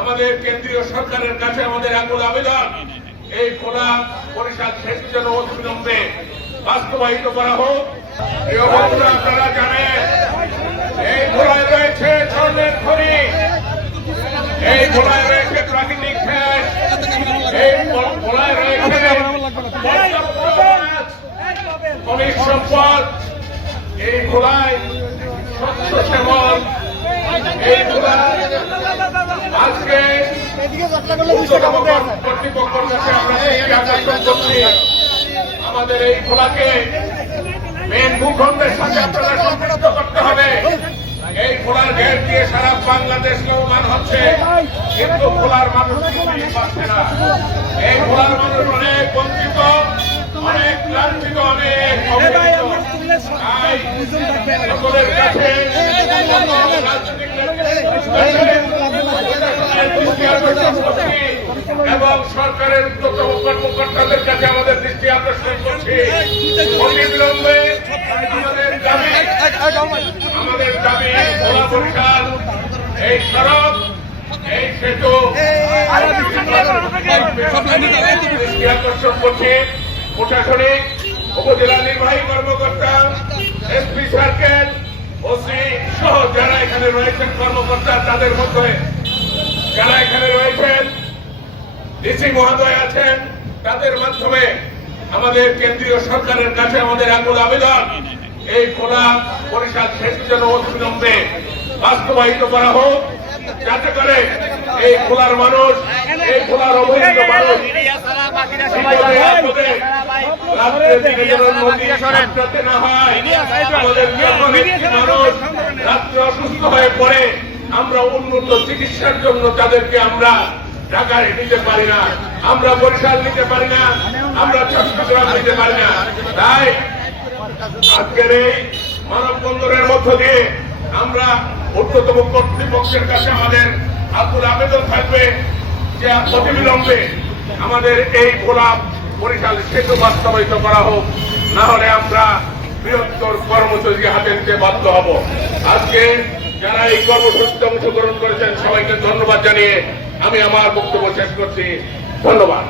আমাদের কেন্দ্রীয় সরকারের কাছে আমাদের আকুল আবেদন, এই খোলা বরিশাল সেতু যেন অবিলম্বে বাস্তবায়িত করা হোক। প্রিয় বন্ধুরা, আপনারা জানেন এই খোলায় রয়েছে স্বর্ণের খনি, এই খোলায় রয়েছে প্রাকৃতিক গ্যাস, এই খোলায় রয়েছে খনিজ সম্পদ, এই খোলায় স্বচ্ছ শ্যামল, এই খোলায় আজকে কর্তৃপক্ষের কাছে আমরা আকর্ষণ করছি, আমাদের এই খোলাকে মেন ভূখণ্ডের সাথে আপনারা সম্পৃক্ত করতে হবে। এই খোলার গেট দিয়ে সারা বাংলাদেশ লাভবান হচ্ছে, কিন্তু খোলার মানুষ পাচ্ছে না। এই খোলার মানুষ অনেক বঞ্চিত, অনেক লাঞ্ছিত, অনেক সকলের কাছে এবং সরকারের উচ্চতম কর্মকর্তাদের কাছে আমাদের দৃষ্টি আকর্ষণ করছি। অবিলম্বে আমাদের দাবি খোলা বরিশাল এই সড়ক, এই সেতু দৃষ্টি আকর্ষণ করছি। প্রশাসনিক উপজেলা নির্বাহী কর্মকর্তা, এসপি সার্কেল, ওসি সহ যারা এখানে রয়েছেন কর্মকর্তা, তাদের মধ্যে যারা এখানে রয়েছেন ডিসি মহোদয় আছেন, তাদের মাধ্যমে আমাদের কেন্দ্রীয় সরকারের কাছে আমাদের আকুল আবেদন, এই খোলা বরিশাল সেতু যেন অবিলম্বে বাস্তবায়িত করা হোক, যাতে করে এই খোলার মানুষ, এই খোলার অবৈধ মানুষ রাত্রে না হয়, আমাদের মানুষ রাত্রে অসুস্থ হয়ে পড়ে আমরা উন্নত চিকিৎসার জন্য তাদেরকে আমরা ঢাকায় নিতে পারি না, আমরা বরিশাল নিতে পারি না, আমরা চট্টগ্রাম নিতে পারি না। তাই আজকের এই মানববন্ধনের মধ্য দিয়ে আমরা ঊর্ধ্বতম কর্তৃপক্ষের কাছে আমাদের আকুল আবেদন থাকবে যে অবিলম্বে আমাদের এই খোলা বরিশাল সেতু বাস্তবায়িত করা হোক, না হলে আমরা বৃহত্তর কর্মসূচি হাতে নিতে বাধ্য হব। আজকে যারা এই কর্মসূচিতে অংশগ্রহণ করেছেন সবাইকে ধন্যবাদ জানিয়ে আমি আমার বক্তব্য শেষ করছি। ধন্যবাদ।